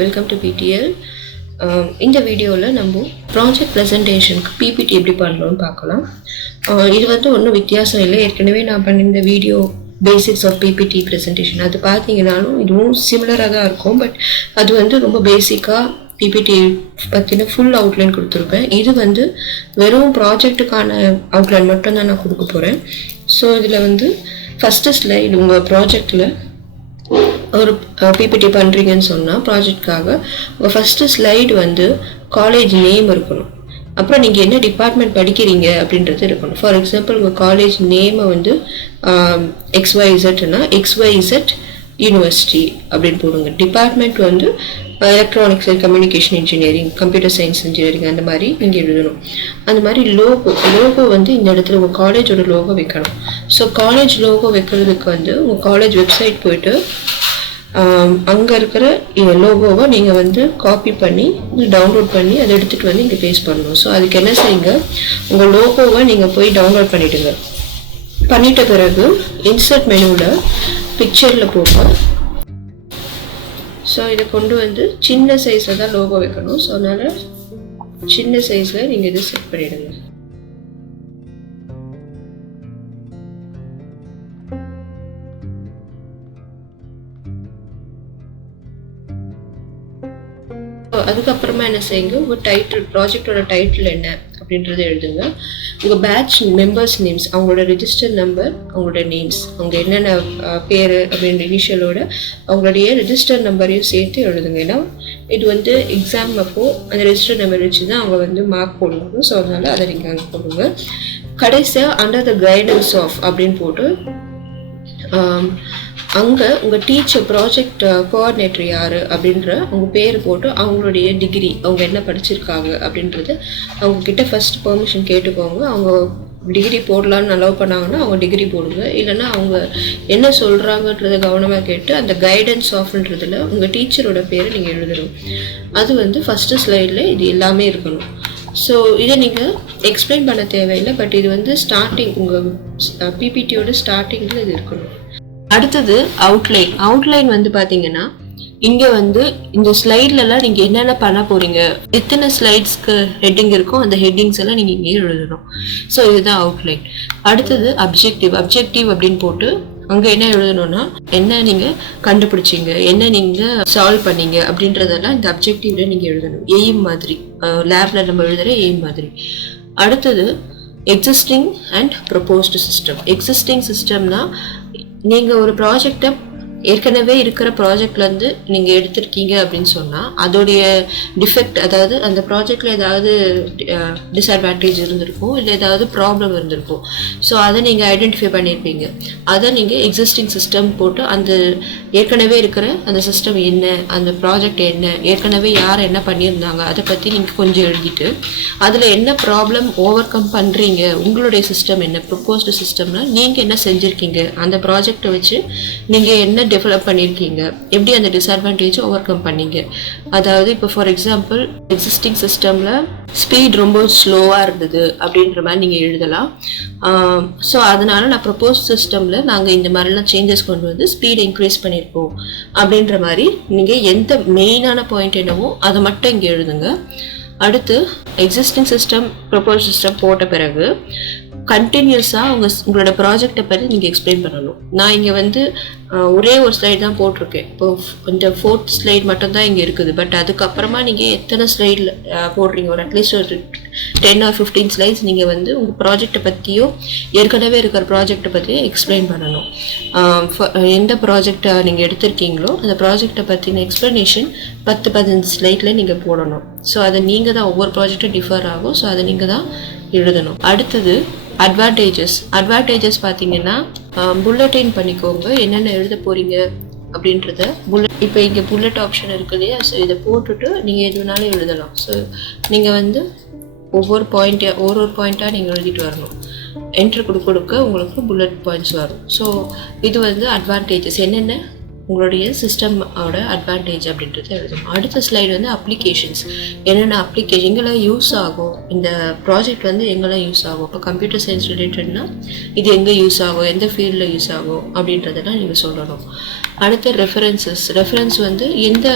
Welcome to PTL. இந்த வீடியோவில் நம்ம ப்ராஜெக்ட் ப்ரெசன்டேஷனுக்கு பிபிடி எப்படி பண்ணுறோன்னு பார்க்கலாம். இது வந்து ஒன்றும் வித்தியாசம் இல்லை. ஏற்கனவே நான் பண்ணியிருந்த video basics of PPT presentation அது பார்த்தீங்கன்னாலும் இதுவும் சிமிலராக தான் இருக்கும். பட் அது வந்து ரொம்ப பேசிக்காக பிபிடி பற்றின ஃபுல் அவுட்லைன் கொடுத்துருப்பேன். இது வந்து வெறும் ப்ராஜெக்ட்டுக்கான அவுட்லைன் மட்டும்தான் நான் கொடுக்க போகிறேன். ஸோ இதில் வந்து ஃபஸ்ட்டு ஸ்லைடு உங்கள் ப்ராஜெக்டில் ஒரு பிபிடி பண்ணுறீங்கன்னு சொன்னால் ப்ராஜெக்ட்காக உங்கள் ஃபஸ்ட்டு ஸ்லைடு வந்து காலேஜ் நேம் இருக்கணும். அப்புறம் நீங்கள் என்ன டிபார்ட்மெண்ட் படிக்கிறீங்க அப்படின்றது இருக்கணும். ஃபார் எக்ஸாம்பிள் உங்கள் காலேஜ் நேமை வந்து XYZனா XYZ யூனிவர்சிட்டி அப்படின்னு போடுங்க. டிபார்ட்மெண்ட் வந்து electronics and communication engineering, computer science engineering அந்த மாதிரி நீங்கள் எழுதணும். அந்த மாதிரி லோகோ வந்து இந்த இடத்துல உங்கள் காலேஜோட லோகோ வைக்கணும். ஸோ காலேஜ் லோகோ வைக்கிறதுக்கு வந்து உங்கள் காலேஜ் வெப்சைட் போயிட்டு அங்கே இருக்கிற லோகோவை நீங்கள் வந்து காப்பி பண்ணி டவுன்லோட் பண்ணி அதை எடுத்துகிட்டு வந்து இங்கே பேஸ்ட் பண்ணணும். ஸோ அதுக்கு என்ன செய்யுங்க, உங்கள் லோகோவை நீங்கள் போய் டவுன்லோட் பண்ணிவிடுங்க. பண்ணிட்ட பிறகு இன்சர்ட் மெனுவில் பிக்சரில் போங்க. ஸோ இதை கொண்டு வந்து சின்ன சைஸில் தான் லோகோ வைக்கணும். ஸோ அதனால் சின்ன சைஸில் நீங்கள் இதை செட் பண்ணிவிடுங்க. அதுக்கப்புறமா என்ன செய்யுங்க, உங்கள் டைட்டில், ப்ராஜெக்டோட டைட்டில் என்ன அப்படின்றத எழுதுங்க. உங்கள் பேட்ச் மெம்பர்ஸ் நேம்ஸ், அவங்களோட ரிஜிஸ்டர் நம்பர், அவங்களோட நேம்ஸ், அவங்க என்னென்ன பேர் அப்படின்ற இனிஷியலோட அவங்களுடைய ரிஜிஸ்டர் நம்பரையும் சேர்த்து எழுதுங்க. ஏன்னா இது வந்து எக்ஸாம் அப்போது அந்த ரிஜிஸ்டர் நம்பர் வச்சு தான் அவங்க வந்து மார்க் போடுவாங்க. ஸோ அதனால் அதை நீங்கள் அங்கே போடுங்க. கடைசியாக அண்டர் த கைடன்ஸ் ஆஃப் அப்படின்னு போட்டு அங்கே உங்கள் டீச்சர், ப்ராஜெக்ட் கோஆர்டினேட்டர் யார் அப்படின்ற உங்கள் பேர் போட்டு அவங்களுடைய டிகிரி, அவங்க என்ன படிச்சிருக்காங்க அப்படின்றது அவங்கக்கிட்ட ஃபஸ்ட் பெர்மிஷன் கேட்டுக்கோங்க. அவங்க டிகிரி போடலான்னு அலோவ் பண்ணாங்கன்னா அவங்க டிகிரி போடுங்க. இல்லைன்னா அவங்க என்ன சொல்கிறாங்கன்றதை கவனமாக கேட்டு அந்த கைடன்ஸ் ஆஃப்ன்றதில் உங்கள் டீச்சரோட பேரை நீங்கள் எழுதணும். அது வந்து ஃபஸ்ட்டு ஸ்லைடில் இது எல்லாமே இருக்கணும். ஸோ இதை நீங்கள் எக்ஸ்பிளைன் பண்ண தேவையில்லை. பட் இது வந்து ஸ்டார்டிங், உங்கள் பிபிடியோட ஸ்டார்டிங்கில் இது இருக்கணும். அடுத்தது அவுட்லைன் வந்து பார்த்தீங்கன்னா இங்கே வந்து இந்த ஸ்லைட்லலாம் நீங்கள் என்னென்ன பண்ண போகிறீங்க, எத்தனை ஸ்லைட்ஸ்க்கு ஹெட்டிங் இருக்கோ அந்த ஹெட்டிங்ஸ் எல்லாம் நீங்கள் இங்கே எழுதணும். ஸோ இதுதான் அவுட்லைன். அடுத்தது அப்ஜெக்டிவ் அப்படின்னு போட்டு அங்கே என்ன எழுதணும்னா என்ன நீங்கள் கண்டுபிடிச்சிங்க, என்ன நீங்கள் சால்வ் பண்ணீங்க அப்படின்றதெல்லாம் இந்த அப்ஜெக்டிவ்ல நீங்கள் எழுதணும். எய்ம் மாதிரி, லேபில் நம்ம எழுதுகிற எய்ம் மாதிரி. அடுத்தது existing and proposed system. Existing சிஸ்டம்னா நீங்கள் ஒரு ப்ராஜெக்டை ஏற்கனவே இருக்கிற ப்ராஜெக்ட்லேருந்து நீங்கள் எடுத்திருக்கீங்க அப்படின்னு சொன்னால் அதோடைய டிஃபெக்ட், அதாவது அந்த ப்ராஜெக்டில் ஏதாவது டிஸ்அட்வான்டேஜ் இருந்திருக்கும், இல்லை ஏதாவது ப்ராப்ளம் இருந்திருக்கும். ஸோ அதை நீங்கள் ஐடென்டிஃபை பண்ணியிருப்பீங்க. அதை நீங்கள் எக்ஸிஸ்டிங் சிஸ்டம் போட்டு அந்த ஏற்கனவே இருக்கிற அந்த சிஸ்டம் என்ன, அந்த ப்ராஜெக்ட் என்ன, ஏற்கனவே யார் என்ன பண்ணியிருந்தாங்க அதை பற்றி நீங்கள் கொஞ்சம் எழுதிட்டு அதில் என்ன ப்ராப்ளம் ஓவர் கம் பண்ணுறீங்க, உங்களுடைய சிஸ்டம் என்ன, ப்ரொபோஸ்டு சிஸ்டம்னா நீங்கள் என்ன செஞ்சுருக்கீங்க, அந்த ப்ராஜெக்டை வச்சு நீங்கள் என்ன டெவலப் பண்ணியிருக்கீங்க, எப்படி அந்த டிஸ்அட்வான்டேஜ் ஓவர் கம் பண்ணீங்க. அதாவது இப்போ ஃபார் எக்ஸாம்பிள் எக்ஸிஸ்டிங் சிஸ்டமில் ஸ்பீட் ரொம்ப ஸ்லோவாக இருந்தது அப்படின்ற மாதிரி நீங்கள் எழுதலாம். ஸோ அதனால நான் ப்ரொபோஸ் சிஸ்டமில் நாங்கள் இந்த மாதிரிலாம் சேஞ்சஸ் கொண்டு வந்து ஸ்பீட் இன்க்ரீஸ் பண்ணியிருக்கோம் அப்படின்ற மாதிரி நீங்கள் எந்த மெயினான பாயிண்ட் என்னவோ அதை மட்டும் இங்கே எழுதுங்க. அடுத்து எக்ஸிஸ்டிங் சிஸ்டம், ப்ரொபோஸ் சிஸ்டம் போட்ட பிறகு கண்டினியூஸாக உங்களோட ப்ராஜெக்டை பற்றி நீங்கள் எக்ஸ்பிளைன் பண்ணணும். நான் இங்கே வந்து ஒரே ஒரு ஸ்லைடு தான் போட்டிருக்கேன். இப்போ இந்த 4th ஸ்லைட் மட்டும்தான் இங்கே இருக்குது. பட் அதுக்கப்புறமா நீங்கள் எத்தனை ஸ்லைடில் போடுறீங்க, ஒரு அட்லீஸ்ட் ஒரு 10 or 15 ஸ்லைட்ஸ் நீங்கள் வந்து உங்கள் ப்ராஜெக்டை பற்றியோ ஏற்கனவே இருக்கிற ப்ராஜெக்டை பற்றியோ எக்ஸ்பிளைன் பண்ணணும். எந்த ப்ராஜெக்டை நீங்கள் எடுத்திருக்கீங்களோ அந்த ப்ராஜெக்டை பற்றின எக்ஸ்ப்ளனேஷன் 10-15 ஸ்லைடில் நீங்கள் போடணும். ஸோ அதை நீங்கள் தான், ஒவ்வொரு ப்ராஜெக்டும் டிஃபர் ஆகும். ஸோ அதை நீங்கள் தான் எழுதணும். அடுத்தது அட்வான்டேஜஸ் பார்த்தீங்கன்னா புல்லட்டின் பண்ணிக்கோங்க, என்னென்ன எழுத போகிறீங்க அப்படின்றத. இப்போ இங்கே புல்லட் ஆப்ஷன் இருக்கு இல்லையா, ஸோ இதை போட்டுட்டு நீங்கள் எது வேணாலும் எழுதலாம். ஸோ நீங்கள் வந்து ஒவ்வொரு பாயிண்ட்டாக நீங்கள் எழுதிட்டு வரணும். என்ட்ரு கொடுக்க உங்களுக்கு புல்லட் பாயிண்ட்ஸ் வரும். ஸோ இது வந்து அட்வான்டேஜஸ். என்னென்ன உங்களுடைய சிஸ்டமோட அட்வான்டேஜ் அப்படின்றத எழுதணும். அடுத்த ஸ்லைடு வந்து அப்ளிகேஷன்ஸ். என்னென்ன அப்ளிகேஷன் எங்கெல்லாம் யூஸ் ஆகும், இந்த ப்ராஜெக்ட் வந்து எங்கெல்லாம் யூஸ் ஆகும். இப்போ கம்ப்யூட்டர் சயின்ஸ் ரிலேட்டட்னா இது எங்கே யூஸ் ஆகும், எந்த ஃபீல்டில் யூஸ் ஆகும் அப்படின்றதெல்லாம் நீங்கள் சொல்லணும். அடுத்த ரெஃபரன்ஸ் வந்து எந்த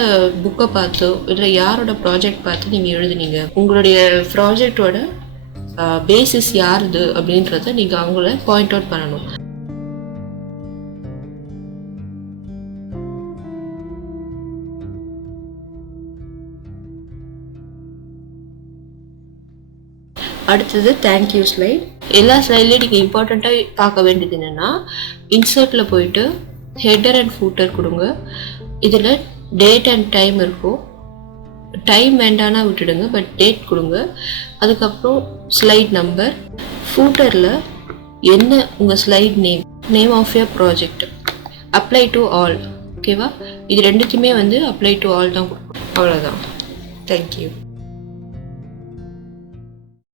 புக்கை பார்த்தோ இல்லை யாரோட ப்ராஜெக்ட் பார்த்து நீங்கள் எழுதுனீங்க, உங்களுடைய ப்ராஜெக்டோட பேசிஸ் யாருது அப்படின்றத நீங்கள் அவங்கள பாயிண்ட் அவுட் பண்ணணும். அடுத்தது தேங்க்யூ ஸ்லைட். எல்லா ஸ்லைட்லேயும் நீங்கள் இம்பார்ட்டண்ட்டாக பார்க்க வேண்டியது என்னென்னா, இன்சர்ட்டில் போயிட்டு ஹெட்டர் அண்ட் ஃபூட்டர் கொடுங்க. இதில் டேட் அண்ட் டைம் இருக்கும். டைம் வேண்டானா விட்டுடுங்க, பட் டேட் கொடுங்க. அதுக்கப்புறம் ஸ்லைட் நம்பர். ஃபூட்டரில் என்ன உங்கள் slide name of your project, apply to all. ஓகேவா? இது ரெண்டுத்தையுமே வந்து அப்ளை டு ஆல் தான் கொடுக்கணும். அவ்வளோதான். தேங்க்யூ.